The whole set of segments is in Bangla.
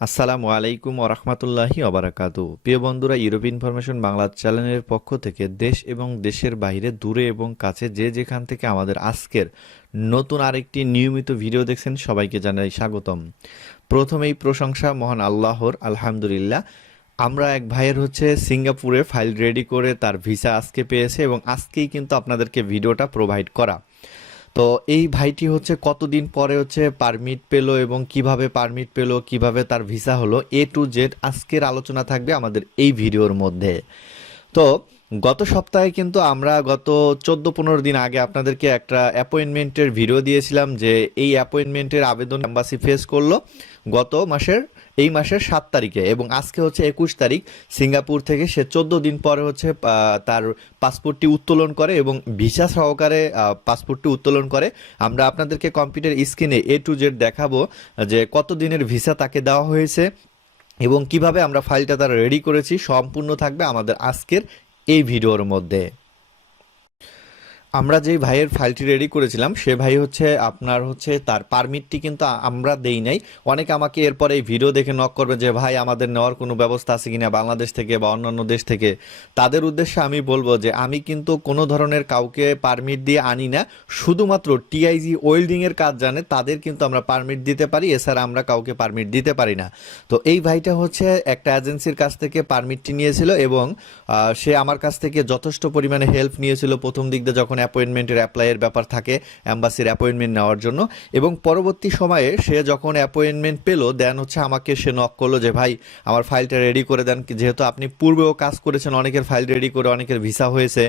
আসসালামু আলাইকুম ওরহমতুল্লাহি অবরাকাতু প্রিয় বন্ধুরা ইউরোপ ইনফরমেশন বাংলা চ্যানেলের পক্ষ থেকে দেশ এবং দেশের বাইরে, দূরে এবং কাছে যে যেখান থেকে আমাদের আজকের নতুন আরেকটি নিয়মিত ভিডিও দেখছেন, সবাইকে জানাই স্বাগতম। প্রথমেই প্রশংসা, মহান আল্লাহর, আলহামদুলিল্লাহ। আমরা এক ভাইয়ের হচ্ছে সিঙ্গাপুরে ফাইল রেডি করে তার ভিসা আজকে পেয়েছে এবং আজকেই কিন্তু আপনাদেরকে ভিডিওটা প্রোভাইড করা। তো এই ভাইটি হচ্ছে কতদিন পরে হচ্ছে পারমিট পেল এবং কীভাবে পারমিট পেল, কীভাবে তার ভিসা হলো এ টু জেড আজকের আলোচনা থাকবে আমাদের এই ভিডিওর মধ্যে। তো গত সপ্তাহে কিন্তু আমরা গত চোদ্দ পনেরো দিন আগে আপনাদেরকে একটা অ্যাপয়েন্টমেন্টের ভিডিও দিয়েছিলাম যে এই অ্যাপয়েন্টমেন্টের আবেদন এম্বাসি ফেস করল গত মাসের, এই মাসের সাত তারিখে এবং আজকে হচ্ছে একুশ তারিখ। সিঙ্গাপুর থেকে সে চোদ্দ দিন পরে হচ্ছে তার পাসপোর্টটি উত্তোলন করে এবং ভিসা সহকারে পাসপোর্টটি উত্তোলন করে। আমরা আপনাদেরকে কম্পিউটার স্ক্রিনে এ টু জেড দেখাবো যে কত দিনের ভিসা তাকে দেওয়া হয়েছে এবং কীভাবে আমরা ফাইলটা তার রেডি করেছি। সম্পূর্ণ থাকবে আমাদের আজকের এই ভিডিওর মধ্যে আমরা যেই ভাইয়ের ফাইলটি রেডি করেছিলাম, সে ভাই হচ্ছে আপনার হচ্ছে তার পারমিটটি কিন্তু আমরা দেই নাই। অনেকে আমাকে এরপরে এই ভিডিও দেখে নক করবে যে, ভাই, আমাদের নেওয়ার কোনো ব্যবস্থা আছে কিনা বাংলাদেশ থেকে বা অন্যান্য দেশ থেকে? তাদের উদ্দেশ্যে আমি বলব যে, আমি কিন্তু কোনো ধরনের কাউকে পারমিট দিয়ে আনি না। শুধুমাত্র টিআইজি ওয়েল্ডিং এর কাজ জানে, তাদের কিন্তু আমরা পারমিট দিতে পারি, এছাড়া আমরা কাউকে পারমিট দিতে পারি না। তো এই ভাইটা হচ্ছে একটা এজেন্সির কাছ থেকে পারমিটটি নিয়েছিল এবং সে আমার কাছ থেকে যথেষ্ট পরিমাণে হেল্প নিয়েছিল প্রথম দিক দিয়ে যখন অ্যাপয়েন্টমেন্টের অ্যাপ্লাইয়ের ব্যাপার থাকে অ্যাম্বাসির অ্যাপয়েন্টমেন্ট নেওয়ার জন্য। এবং পরবর্তী সময়ে সে যখন অ্যাপয়েন্টমেন্ট পেল, দেন হচ্ছে আমাকে সে নক করল যে, ভাই, আমার ফাইলটা রেডি করে দেন। যেহেতু আপনি পূর্বেও কাজ করেছেন, অনেকের ফাইল রেডি করে, অনেকের ভিসা হয়েছে।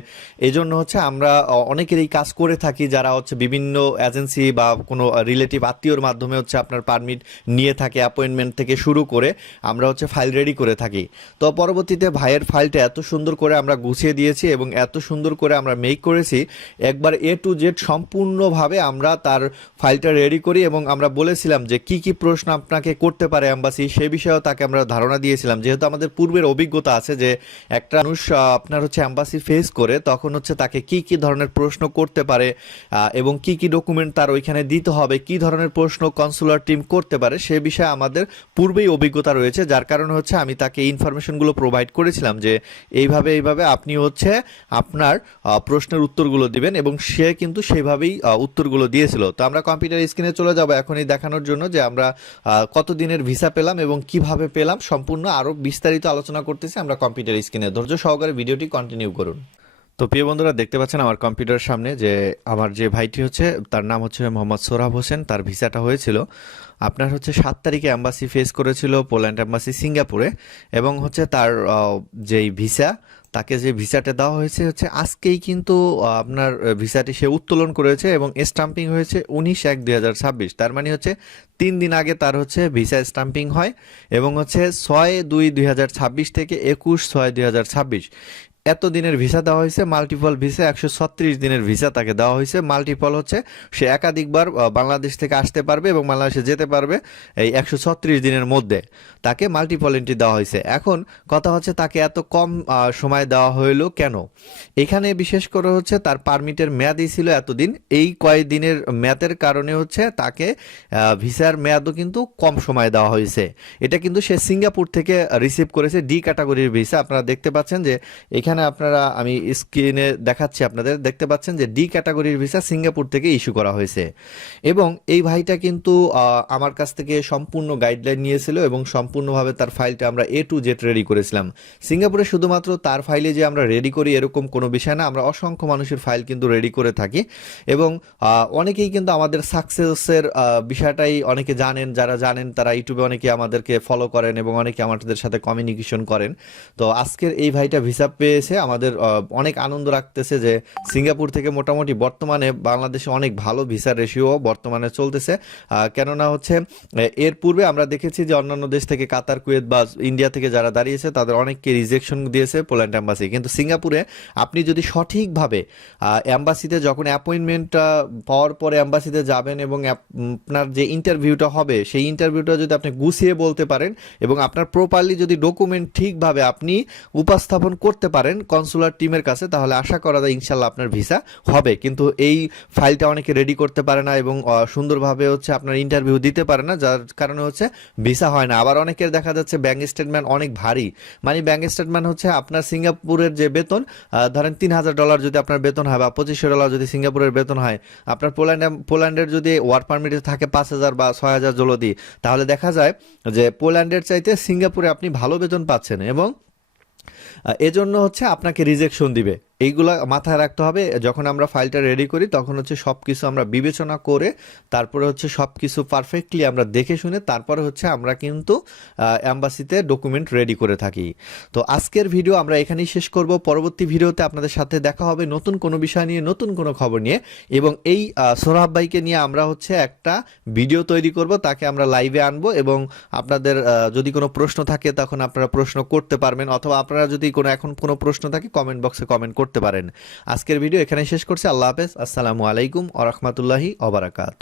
এই জন্য হচ্ছে আমরা অনেকের এই কাজ করে থাকি যারা হচ্ছে বিভিন্ন এজেন্সি বা কোনো রিলেটিভ আত্মীয়র মাধ্যমে হচ্ছে আপনার পারমিট নিয়ে থাকে অ্যাপয়েন্টমেন্ট থেকে শুরু করে আমরা হচ্ছে ফাইল রেডি করে থাকি। তো পরবর্তীতে ভাইয়ের ফাইলটা এত সুন্দর করে আমরা গুছিয়ে দিয়েছি এবং এত সুন্দর করে আমরা মেক করেছি একবার এ টু জেড সম্পূর্ণভাবে আমরা তার ফাইলটা রেডি করি এবং আমরা বলেছিলাম যে কি কি প্রশ্ন আপনাকে করতে পারে অ্যাম্বাসি সে বিষয়েও তাকে আমরা ধারণা দিয়েছিলাম। যেহেতু আমাদের পূর্বের অভিজ্ঞতা আছে যে একটা মানুষ আপনার হচ্ছে অ্যাম্বাসি ফেস করে, তখন হচ্ছে তাকে কি কি ধরনের প্রশ্ন করতে পারে এবং কি কি ডকুমেন্ট তার ওইখানে দিতে হবে, কি ধরনের প্রশ্ন কনসুলার টিম করতে পারে, সে বিষয়ে আমাদের পূর্বেই অভিজ্ঞতা রয়েছে। যার কারণে হচ্ছে আমি তাকে ইনফরমেশনগুলো প্রোভাইড করেছিলাম যে এইভাবে এইভাবে আপনি হচ্ছে আপনার প্রশ্নের উত্তরগুলো দিবেন এবং সে কিন্তু সেভাবেই উত্তরগুলো দিয়েছিল। তো আমরা কম্পিউটার স্ক্রিনে চলে যাব এখনই দেখানোর জন্য যে আমরা কত দিনের ভিসা পেলাম এবং কীভাবে পেলাম সম্পূর্ণ আরও বিস্তারিত আলোচনা করতেছি আমরা কম্পিউটার স্ক্রিনে। ধৈর্য সহকারে ভিডিওটি কন্টিনিউ করুন। তো প্রিয় বন্ধুরা, দেখতে পাচ্ছেন আমার কম্পিউটার সামনে যে আমার যে ভাইটি হচ্ছে, তার নাম হচ্ছে মোহাম্মদ সোরাব হোসেন। তার ভিসাটা হয়েছিল, আপনার হচ্ছে সাত তারিখে অ্যাম্বাসি ফেস করেছিল পোল্যান্ড অ্যাম্বাসি সিঙ্গাপুরে এবং হচ্ছে তার যেই ভিসা তাকে যে ভিসাটা দেওয়া হয়েছে হচ্ছে আজকেই কিন্তু আপনার ভিসাটি সে উত্তোলন করেছে এবং স্টাম্পিং হয়েছে উনিশ এক দুই ছাব্বিশ। তার মানে হচ্ছে তিন দিন আগে তার হচ্ছে ভিসা স্টাম্পিং হয় এবং হচ্ছে ছয় দুই দুই হাজার ছাব্বিশ থেকে একুশ ছয় দুই ছাব্বিশ। এত দিনের ভিসা দেওয়া হয়েছে মাল্টিপল ভিসা, একশো ছত্রিশ দিনের ভিসা তাকে দেওয়া হয়েছে। মাল্টিপল হচ্ছে, সে একাধিকবার বাংলাদেশ থেকে আসতে পারবে এবং বাংলাদেশে যেতে পারবে এই একশো ছত্রিশ দিনের মধ্যে। তাকে মাল্টিপল এন্ট্রি দেওয়া হয়েছে। এখন কথা হচ্ছে, তাকে এত কম সময় দেওয়া হইল কেন? এখানে বিশেষ করে হচ্ছে, তার পারমিটের মেয়াদই ছিল এতদিন। এই কয়েকদিনের মেয়াদের কারণে হচ্ছে, তাকে ভিসার মেয়াদও কিন্তু কম সময় দেওয়া হয়েছে। এটা কিন্তু সে সিঙ্গাপুর থেকে রিসিভ করেছে ডি ক্যাটাগরির ভিসা। আপনারা দেখতে পাচ্ছেন যে, এখানে আপনারা, আমি স্ক্রিনে দেখাচ্ছি আপনাদের। দেখতে পাচ্ছেন যে ডি ক্যাটাগরির ভিসা সিঙ্গাপুর থেকে ইস্যু করা হয়েছে। এবং এই ভাইটা কিন্তু আমার কাছ থেকে সম্পূর্ণ গাইডলাইন নিয়েছিল এবং সম্পূর্ণভাবে তার ফাইলটা আমরা এ টু জেড রেডি করেছিলাম। সিঙ্গাপুরে শুধুমাত্র তার ফাইলে যে আমরা রেডি করি এরকম কোনো বিষয় না, আমরা অসংখ্য মানুষের ফাইল কিন্তু রেডি করে থাকি। এবং অনেকেই কিন্তু আমাদের সাকসেসের বিষয়টাই অনেকে জানেন, যারা জানেন তারা ইউটিউবে অনেকে আমাদেরকে ফলো করেন এবং অনেকে আমাদের সাথে কমিউনিকেশন করেন। তো আজকের এই ভাইটা ভিসা পেয়েছে আমাদের অনেক আনন্দ রাখতেছে যে সিঙ্গাপুর থেকে মোটামুটি বর্তমানে বাংলাদেশে অনেক ভালো ভিসা রেশিও বর্তমানে চলতেছে। কেননা হচ্ছে এর পূর্বে আমরা দেখেছি যে অন্যান্য দেশ থেকে কাতার, কুয়েত বা ইন্ডিয়া থেকে যারা দাঁড়িয়েছে, তাদের অনেককে রিজেকশন দিয়েছে পোল্যান্ড অ্যাম্বাসি কিন্তু সিঙ্গাপুরে আপনি যদি সঠিকভাবে অ্যাম্বাসিতে যখন অ্যাপয়েন্টমেন্টটা পাওয়ার পরে অ্যাম্বাসিতে যাবেন এবং আপনার যে ইন্টারভিউটা হবে, সেই ইন্টারভিউটা যদি আপনি গুছিয়ে বলতে পারেন এবং আপনার প্রপারলি যদি ডকুমেন্ট ঠিকভাবে আপনি উপস্থাপন করতে পারেন পারেন কনসুলার টিমের কাছে, তাহলে আশা করা যায় ইনশাল্লাহ আপনার ভিসা হবে। কিন্তু এই ফাইলটা অনেকে রেডি করতে পারে না এবং সুন্দরভাবে হচ্ছে আপনার ইন্টারভিউ দিতে পারে না, যার কারণে হচ্ছে ভিসা হয় না। আবার অনেকের দেখা যাচ্ছে ব্যাংক স্টেটমেন্ট অনেক ভারী। মানে ব্যাংক স্টেটমেন্ট হচ্ছে আপনার সিঙ্গাপুরের যে বেতন ধরেন তিন হাজার ডলার যদি আপনার বেতন হয় বা পঁচিশশো ডলার যদি সিঙ্গাপুরের বেতন হয়, আপনার পোল্যান্ডে, পোল্যান্ডের যদি ওয়ার্ক পারমিটে থাকে পাঁচ হাজার বা ছয় হাজার জলদি, তাহলে দেখা যায় যে পোল্যান্ডের চাইতে সিঙ্গাপুরে আপনি ভালো বেতন পাচ্ছেন এবং এজন্য হচ্ছে আপনাকে রিজেকশন দিবে। এইগুলা মাথায় রাখতে হবে। যখন আমরা ফাইলটা রেডি করি, তখন হচ্ছে সব কিছু আমরা বিবেচনা করে, তারপরে হচ্ছে সব কিছু পারফেক্টলি আমরা দেখে শুনে, তারপরে হচ্ছে আমরা কিন্তু অ্যাম্বাসিতে ডকুমেন্ট রেডি করে থাকি। তো আজকের ভিডিও আমরা এখানেই শেষ করব। পরবর্তী ভিডিওতে আপনাদের সাথে দেখা হবে নতুন কোনো বিষয় নিয়ে, নতুন কোনো খবর নিয়ে। এবং এই সোহরাব ভাইকে নিয়ে আমরা হচ্ছে একটা ভিডিও তৈরি করব, তাকে আমরা লাইভে আনব এবং আপনাদের যদি কোনো প্রশ্ন থাকে, তখন আপনারা প্রশ্ন করতে পারবেন। অথবা আপনারা যদি কোনো, এখন কোনো প্রশ্ন থাকে কমেন্ট বক্সে কমেন্ট করতে পারেন। আজকের ভিডিও এখানে শেষ করছি। আল্লাহ হাফেজ। আসসালামু আলাইকুম আ রহমতুল্লাহি অবরাকাত